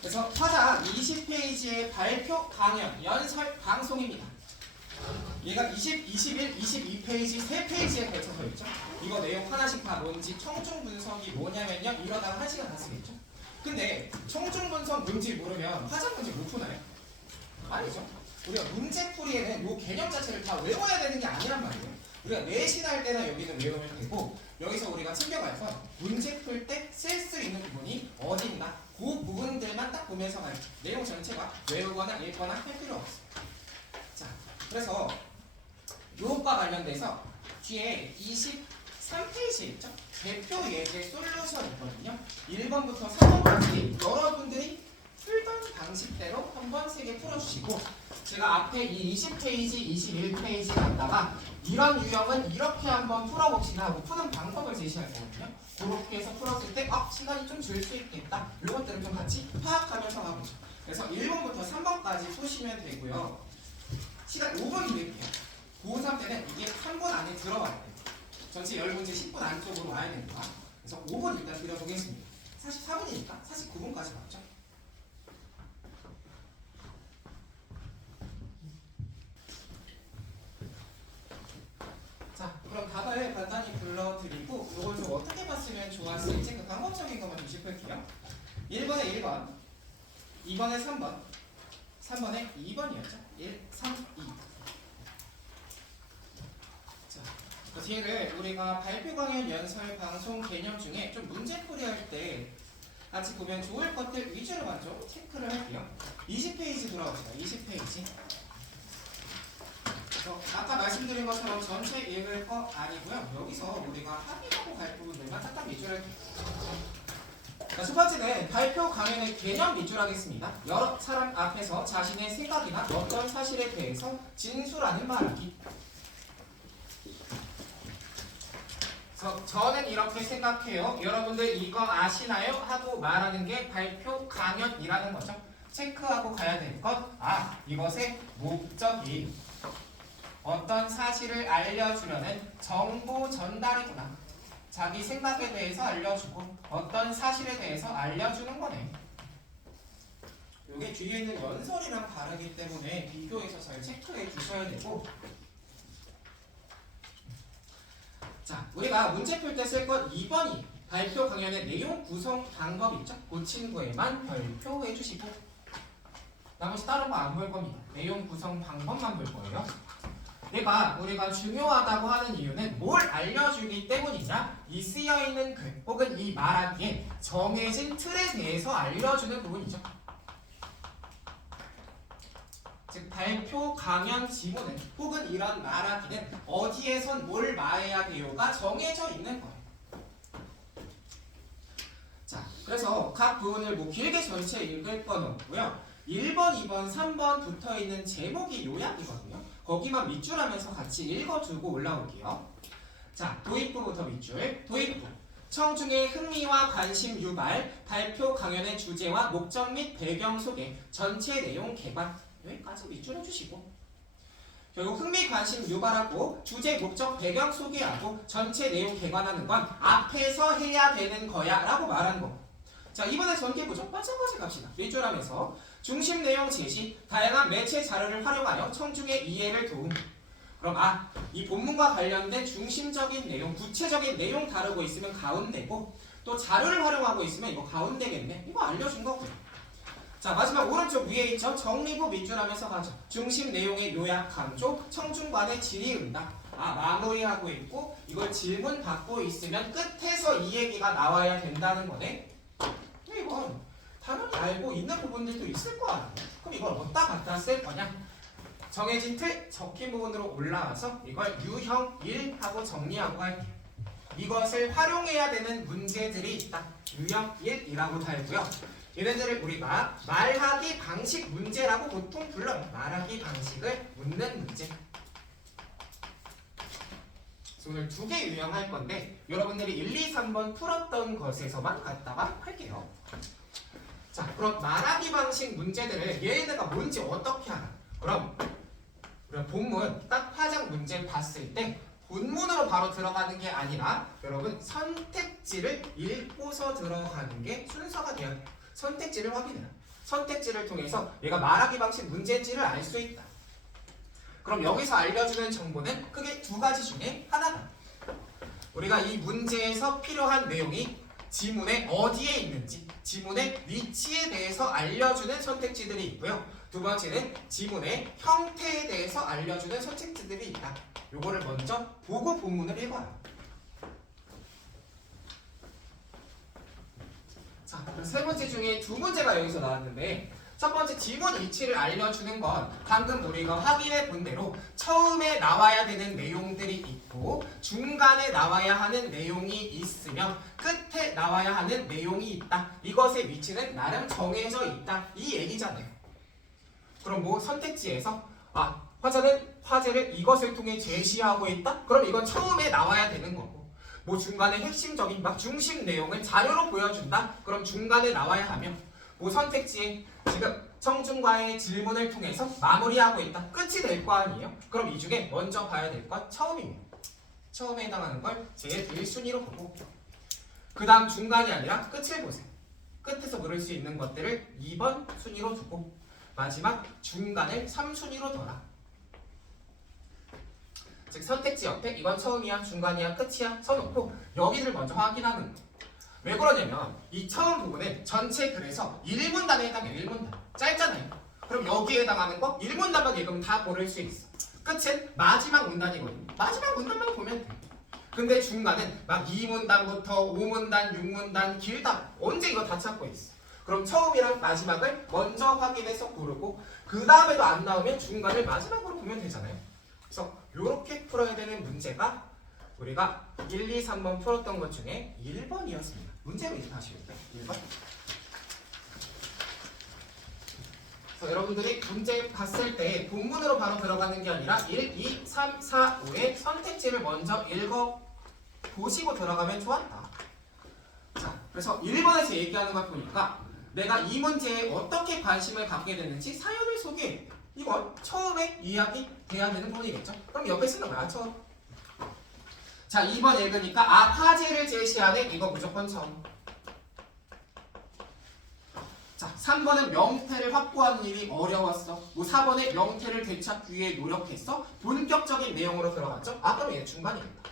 그래서 화장 20페이지의 발표 강연 연설 방송입니다. 얘가 20, 21, 22페이지 3페이지에 걸쳐서 있죠. 이거 내용 하나씩 다 뭔지 청중 분석이 뭐냐면요. 이러다가 1시간 다 쓰겠죠. 근데 청중 분석 뭔지 모르면 화장 문제 못 푸나요? 아니죠. 우리가 문제풀이에는 이 개념 자체를 다 외워야 되는 게 아니란 말이에요. 우리가 내신 할 때나 여기는 외우면 되고 여기서 우리가 챙겨갈 건 문제 풀 때 쓸 수 있는 부분이 어딘가 그 부분들만 딱 보면서 가요. 내용 전체가 외우거나 읽거나 할 필요 없어요. 자, 그래서 요것과 관련돼서 뒤에 23페이지에 있죠? 대표 예제 솔루션 있거든요. 1번부터 3번까지 여러분들이 풀던 방식대로 한번 3개 풀어주시고 제가 앞에 이 20페이지, 21페이지 갖다가 이런 유형은 이렇게 한번 풀어봅시다 하고 푸는 방법을 제시할 거거든요. 그렇게 해서 풀었을 때 시간이 좀 줄 수 있겠다. 이런 것들을 좀 같이 파악하면서 가보죠. 그래서 1번부터 3번까지 푸시면 되고요. 시간 5분 드릴게요. 고3 때는 이게 3분 안에 들어와야 돼요. 전체 10문제 10분 안쪽으로 와야 됩니다. 그래서 5분 일단 드려보겠습니다. 44분이니까 49분까지 맞죠? 자, 그럼 답을 간단히 불러드리고 이걸 좀 어떻게 봤으면 좋았을지 그 방법적인 것만 좀 짚을게요. 1번에 1번, 2번에 3번, 3번에 2번이었죠? 1, 3, 2. 자, 그 뒤를 우리가 발표 강연 연설 방송 개념 중에 좀 문제풀이 할 때 같이 보면 좋을 것들 위주로 먼저 체크를 할게요. 20페이지 돌아옵시다. 20페이지. 아까 말씀드린 것처럼 전체 읽을 거 아니고요. 여기서 우리가 합의하고 갈 부분들만 딱딱 위주로 할게요. 자, 첫 번째는 발표 강연의 개념 위주로 하겠습니다. 여러 사람 앞에서 자신의 생각이나 어떤 사실에 대해서 진술하는 말하기. 저는 이렇게 생각해요. 여러분들 이거 아시나요? 하고 말하는 게 발표 강연이라는 거죠. 체크하고 가야 될 것. 이것의 목적이 어떤 사실을 알려주려는 정보 전달이구나. 자기 생각에 대해서 알려주고 어떤 사실에 대해서 알려주는 거네. 이게 뒤에 있는 연설이랑 다르기 때문에 비교해서 잘 체크해 주셔야 되고, 자, 우리가 문제 풀 때 쓸 것 2번이 발표 강연의 내용 구성 방법 있죠? 그 친구에만 발표해 주시고 나머지 다른 거 안 볼 겁니다. 내용 구성 방법만 볼 거예요. 우리가 중요하다고 하는 이유는 뭘 알려주기 때문이냐? 이 쓰여있는 글 혹은 이 말하기에 정해진 틀에 대해서 알려주는 부분이죠. 즉 발표 강연 지문은 혹은 이런 말하기는 어디에선 뭘 말해야 돼요가 정해져 있는 거예요. 자, 그래서 각 부분을 길게 전체 읽을 건 없고요. 1번, 2번, 3번 붙어있는 제목이 요약이거든요. 거기만 밑줄하면서 같이 읽어두고 올라올게요. 자, 도입부부터 밑줄. 도입부. 청중의 흥미와 관심 유발, 발표 강연의 주제와 목적 및 배경 소개, 전체 내용 개관. 여기까지 밑줄 해주시고 결국 흥미, 관심 유발하고 주제, 목적, 배경 소개하고 전체 내용 개관하는 건 앞에서 해야 되는 거야 라고 말하는 거. 자, 이번에 전개보죠. 마찬가지 갑시다. 밑줄하면서 중심 내용 제시, 다양한 매체 자료를 활용하여 청중의 이해를 도움. 그럼 이 본문과 관련된 중심적인 내용, 구체적인 내용 다루고 있으면 가운데고 또 자료를 활용하고 있으면 이거 가운데겠네. 이거 알려준 거고요. 자, 마지막 오른쪽 위에 있죠. 정리부 밑줄하면서 가죠. 중심 내용의 요약 강조, 청중간의 질의응답. 마무리하고 있고 이걸 질문 받고 있으면 끝에서 이 얘기가 나와야 된다는 거네. 이건 당연히 알고 있는 부분들도 있을 거 아니에요. 그럼 이걸 어디다 갖다 쓸 거냐? 정해진 틀, 적힌 부분으로 올라와서 이걸 유형 1 하고 정리하고 할게요. 이것을 활용해야 되는 문제들이 있다. 유형 1이라고 달고요. 얘네들을 우리가 말하기 방식 문제라고 보통 불러요. 말하기 방식을 묻는 문제. 오늘 2개 유형할 건데 여러분들이 1, 2, 3번 풀었던 것에서만 갖다가 할게요. 자, 그럼 말하기 방식 문제들을 얘네가 뭔지 어떻게 하나? 그럼 우리가 본문 딱 화장 문제 봤을 때 본문으로 바로 들어가는 게 아니라 여러분 선택지를 읽고서 들어가는 게 순서가 돼야 돼요. 선택지를 확인해요. 선택지를 통해서 얘가 말하기 방식 문제인지를 알 수 있다. 그럼 여기서 알려주는 정보는 크게 두 가지 중에 하나다. 우리가 이 문제에서 필요한 내용이 지문에 어디에 있는지, 지문의 위치에 대해서 알려주는 선택지들이 있고요. 두 번째는 지문의 형태에 대해서 알려주는 선택지들이 있다. 요거를 먼저 보고 본문을 읽어요. 자, 그럼 세 문제 중에 두 문제가 여기서 나왔는데, 첫 번째 지문 위치를 알려주는 건 방금 우리가 확인해 본 대로 처음에 나와야 되는 내용들이 있고 중간에 나와야 하는 내용이 있으면 끝에 나와야 하는 내용이 있다. 이것의 위치는 나름 정해져 있다. 이 얘기잖아요. 그럼 뭐 선택지에서 화자는 화제를 이것을 통해 제시하고 있다? 그럼 이건 처음에 나와야 되는 거고, 뭐 중간에 핵심적인 막 중심 내용을 자료로 보여준다? 그럼 중간에 나와야 하며, 뭐 선택지에 지금 청중과의 질문을 통해서 마무리하고 있다. 끝이 될 거 아니에요? 그럼 이 중에 먼저 봐야 될 건 처음입니다. 처음에 해당하는 걸 제일 1순위로 보고, 그 다음 중간이 아니라 끝을 보세요. 끝에서 물을 수 있는 것들을 2번 순위로 두고 마지막 중간을 3순위로 둬라. 즉 선택지 옆에 이건 처음이야, 중간이야, 끝이야 써놓고 여기를 먼저 확인하는 거예요. 왜 그러냐면 이 처음 부분은 전체 글에서 1문단에 해당해요. 1문단 짧잖아요. 그럼 여기에 해당하는 거 1문단만 읽으면 다 고를 수 있어. 끝은 마지막 문단이거든요. 마지막 문단만 보면 돼. 근데 중간은 막 2문단부터 5문단, 6문단 길다. 언제 이거 다 찾고 있어. 그럼 처음이랑 마지막을 먼저 확인해서 고르고 그 다음에도 안 나오면 중간을 마지막으로 보면 되잖아요. 그래서 이렇게 풀어야 되는 문제가 우리가 1, 2, 3번 풀었던 것 중에 1번이었습니다. 문제로 이제 다시 볼게요. 1번. 그래서 여러분들이 문제 봤을 때 본문으로 바로 들어가는 게 아니라 1, 2, 3, 4, 5의 선택지를 먼저 읽어보시고 들어가면 좋았다. 자, 그래서 1번에서 얘기하는 걸 보니까 내가 이 문제에 어떻게 관심을 갖게 됐는지 사연을 소개해. 이건 처음에 이야기 돼야 되는 부분이겠죠. 그럼 옆에 쓰는 거야, 처음. 자, 2번 읽으니까 화제를 제시하네. 이거 무조건 처음. 자, 3번은 명태를 확보하는 일이 어려웠어. 뭐 4번에 명태를 되찾기 위해 노력했어. 본격적인 내용으로 들어갔죠. 그럼 얘 중간이겠다.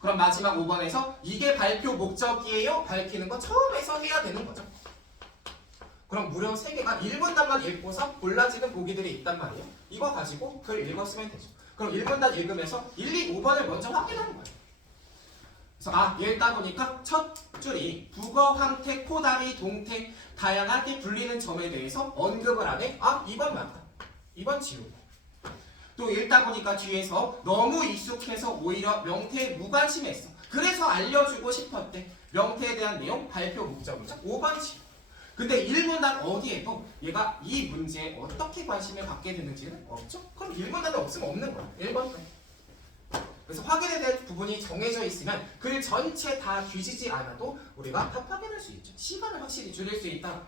그럼 마지막 5번에서 이게 발표 목적이에요? 밝히는 거 처음에서 해야 되는 거죠. 그럼 무려 3개가 1문단만 읽고서 골라지는 보기들이 있단 말이에요. 이거 가지고 글 읽었으면 되죠. 그럼 1문단 읽으면서 1, 2, 5번을 먼저 확인하는 거예요. 그래서 읽다 보니까 첫 줄이 국어, 황태, 코다리, 동태 다양하게 불리는 점에 대해서 언급을 하네. 2번 맞다. 2번 지우고. 또 읽다 보니까 뒤에서 너무 익숙해서 오히려 명태에 무관심했어. 그래서 알려주고 싶었대. 명태에 대한 내용 발표 목적이죠. 5번 지우고. 근데 1문단 어디에도 얘가 이 문제에 어떻게 관심을 갖게 되는지는 없죠? 그럼 1문단에 없으면 없는 거야. 1번. 그래서 확인에 대한 부분이 정해져 있으면 글 전체 다 뒤지지 않아도 우리가 다 확인할 수 있죠. 시간을 확실히 줄일 수 있다.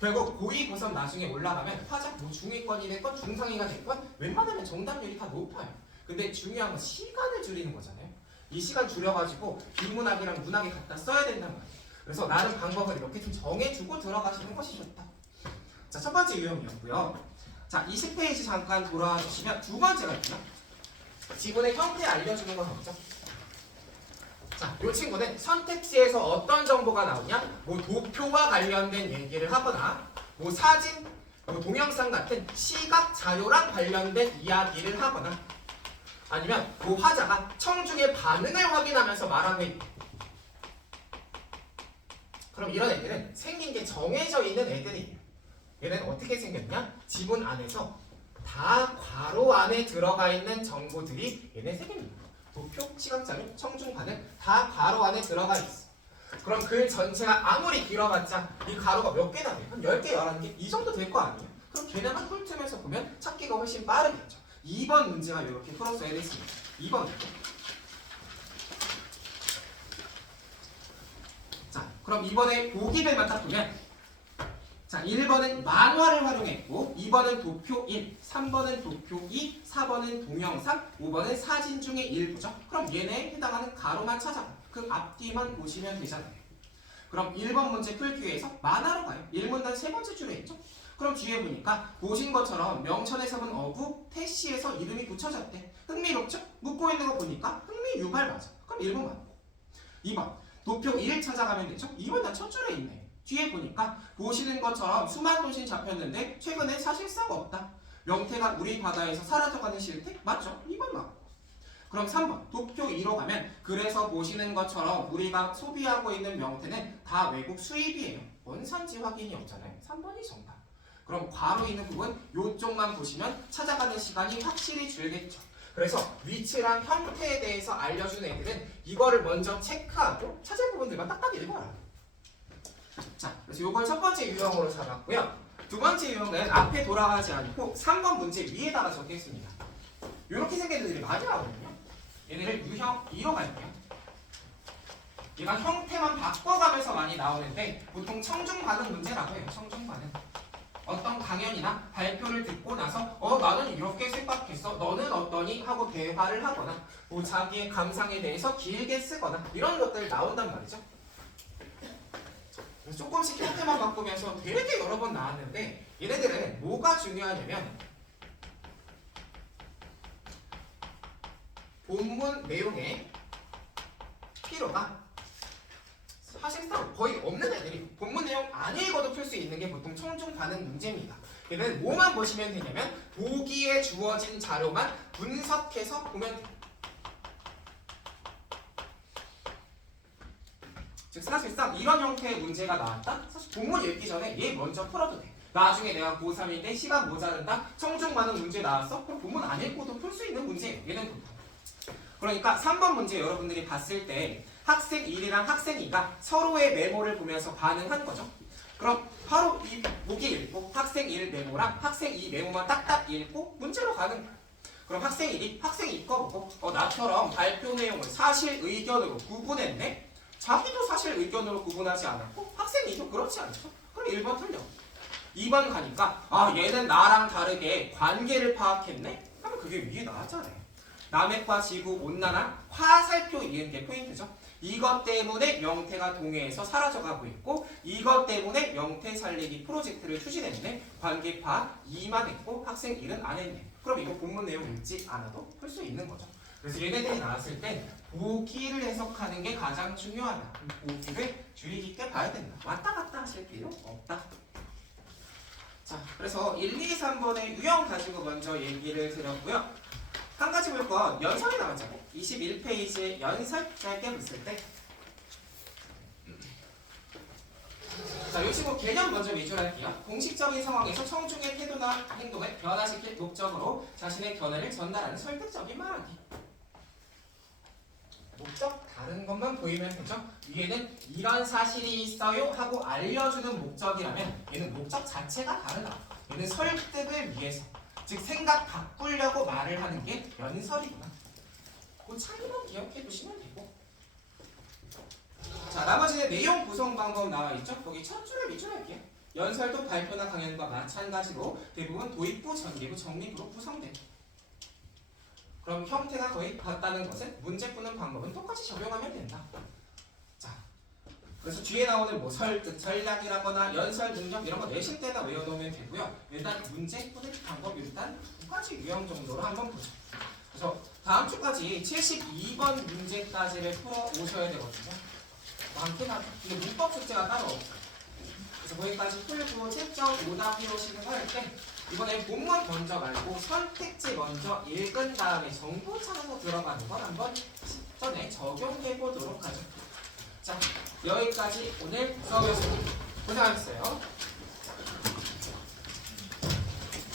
결국 고2, 고3 나중에 올라가면 화작 뭐 중위권이 됐건 중상위가 됐건 웬만하면 정답률이 다 높아요. 근데 중요한 건 시간을 줄이는 거잖아요. 이 시간 줄여가지고 비문학이랑 문학에 갖다 써야 된단 말이에요. 그래서 나름 방법을 이렇게 좀 정해주고 들어가시는 것이 좋다. 자, 첫 번째 유형이었고요. 자, 20페이지 잠깐 돌아와 주시면 두 번째가 있죠. 지문의 형태 알려주는 건 없죠. 자, 이 친구는 선택지에서 어떤 정보가 나오냐? 뭐 도표와 관련된 얘기를 하거나 뭐 사진, 뭐 동영상 같은 시각 자료랑 관련된 이야기를 하거나 아니면 뭐 화자가 청중의 반응을 확인하면서 말하고 있다. 그럼 이런 애들은 생긴 게 정해져 있는 애들이에요. 얘는 어떻게 생겼냐? 지문 안에서 다 괄호 안에 들어가 있는 정보들이 얘네 생깁니다. 도표, 시각자료, 청중 반응 다 괄호 안에 들어가 있어. 그럼 글 전체가 아무리 길어봤자 이 괄호가 몇 개나 돼요? 한 10개, 11개? 이 정도 될 거 아니에요? 그럼 걔네만 훑으면서 보면 찾기가 훨씬 빠르겠죠. 2번 문제가 이렇게 풀었어야 됐습니다. 2번. 자, 그럼 이번에 보기들만 딱 보면 자, 1번은 만화를 활용했고 2번은 도표 1, 3번은 도표 2, 4번은 동영상, 5번은 사진 중의 일부죠. 그럼 얘네에 해당하는 가로만 찾아봐. 그 앞뒤만 보시면 되잖아요. 그럼 1번 문제 풀기 위해서 만화로 가요. 1문단 세 번째 줄에 있죠. 그럼 뒤에 보니까 보신 것처럼 명천에서는 어부, 태시에서 이름이 붙여졌대. 흥미롭죠? 묻고 있는 거 보니까 흥미유발 맞아. 그럼 1번 맞고. 2번 도표 1 찾아가면 되죠? 2번 난 첫 줄에 있네. 뒤에 보니까 보시는 것처럼 수만 도신 잡혔는데 최근에 사실상 없다. 명태가 우리 바다에서 사라져가는 실태? 맞죠? 2번 맞고. 그럼 3번 도표 2로 가면 그래서 보시는 것처럼 우리가 소비하고 있는 명태는 다 외국 수입이에요. 원산지 확인이 없잖아요. 3번이 정답. 그럼 괄호 있는 부분 요쪽만 보시면 찾아가는 시간이 확실히 줄겠죠. 그래서 위치랑 형태에 대해서 알려준 애들은 이거를 먼저 체크하고 찾을 부분들만 딱딱 읽어라. 자, 그래서 이걸 첫 번째 유형으로 잡았고요. 두 번째 유형은 앞에 돌아가지 않고 3번 문제 위에다가 적겠습니다. 이렇게 생긴 애들이 많이 나오거든요. 얘네를 유형 2로 갈게요. 얘가 형태만 바꿔가면서 많이 나오는데 보통 청중 반응 문제라고 해요. 청중 반응. 어떤 강연이나 발표를 듣고 나서 나는 이렇게 생각했어. 너는 어떠니? 하고 대화를 하거나 뭐 자기의 감상에 대해서 길게 쓰거나 이런 것들 나온단 말이죠. 조금씩 형태만 바꾸면서 되게 여러 번 나왔는데 얘네들은 뭐가 중요하냐면 본문 내용에 필요가 사실상 거의 없는 애들이 본문 내용 안 읽어도 풀 수 있는 게 보통 청중 반응 문제입니다. 얘는 뭐만 보시면 되냐면 보기에 주어진 자료만 분석해서 보면 돼요. 즉 사실상 이런 형태의 문제가 나왔다? 사실 본문 읽기 전에 얘 먼저 풀어도 돼. 나중에 내가 고3일 때 시간 모자른다? 청중 반응 문제 나왔어? 그럼 본문 안 읽고도 풀 수 있는 문제예요. 얘는 보통. 그러니까 3번 문제 여러분들이 봤을 때 학생 1이랑 학생 2가 서로의 메모를 보면서 반응한 거죠. 그럼 바로 이 보기 읽고 학생 1 메모랑 학생 2 메모만 딱딱 읽고 문제로 가는 거야. 그럼 학생 1이 학생 2 거 보고 나처럼 발표 내용을 사실 의견으로 구분했네? 자기도 사실 의견으로 구분하지 않았고 학생 2도 그렇지 않죠? 그럼 1번 틀려. 2번 가니까 얘는 나랑 다르게 관계를 파악했네? 하면 그게 위에 나왔잖아요. 남핵과 지구 온난화 화살표 이은 게 포인트죠. 이것 때문에 명태가 동해에서 사라져가고 있고 이것 때문에 명태 살리기 프로젝트를 추진했네. 관계 파악 2만 했고 학생 1은 안 했네. 그럼 이거 본문 내용 읽지 않아도 풀 수 있는 거죠. 그래서 얘네들이 나왔을 때 보기를 해석하는 게 가장 중요하다. 보기를 주의 깊게 봐야 된다. 왔다 갔다 하실 필요 없다. 자, 그래서 1, 2, 3번의 유형 가지고 먼저 얘기를 드렸고요. 한 가지 볼 건 연설이 나왔잖아요. 21페이지에 연설 짧게 봤을 때 자, 요 친구 개념 먼저 위주로 할게요. 공식적인 상황에서 청중의 태도나 행동을 변화시킬 목적으로 자신의 견해를 전달하는 설득적인 말하기. 목적 다른 것만 보이면 되죠. 위에는 이런 사실이 있어요 하고 알려주는 목적이라면 얘는 목적 자체가 다르다. 얘는 설득을 위해서 즉 생각 바꾸려고 말을 하는 게 연설이구나. 그 차이만 기억해 두시면 되고. 자, 나머지는 내용 구성 방법 나와 있죠. 거기 첫 줄에 밑줄 할게요. 연설도 발표나 강연과 마찬가지로 대부분 도입부, 전개부, 정리부로 구성돼요. 그럼 형태가 거의 같다는 것은 문제 푸는 방법은 똑같이 적용하면 된다. 자, 그래서 뒤에 나오는 뭐 설득, 전략이라거나 연설 능력 이런 거 내실 때나 외워놓으면 되고요. 일단 문제 푸는 방법 일단 두 가지 유형 정도로 한번 보죠. 그래서 다음 주까지 72번 문제까지를 풀어 오셔야 되거든요. 많긴 하죠. 근데 문법 숙제가 따로 없어요. 그래서 거기까지 풀고 채점 오답해 오시는 거 할 때 이번에 본문 먼저 말고 선택지 먼저 읽은 다음에 정보 찾아서 들어가는 걸 한번 직전에 적용해 보도록 하죠. 자, 여기까지 오늘 수업이었습니다. 고생하셨어요.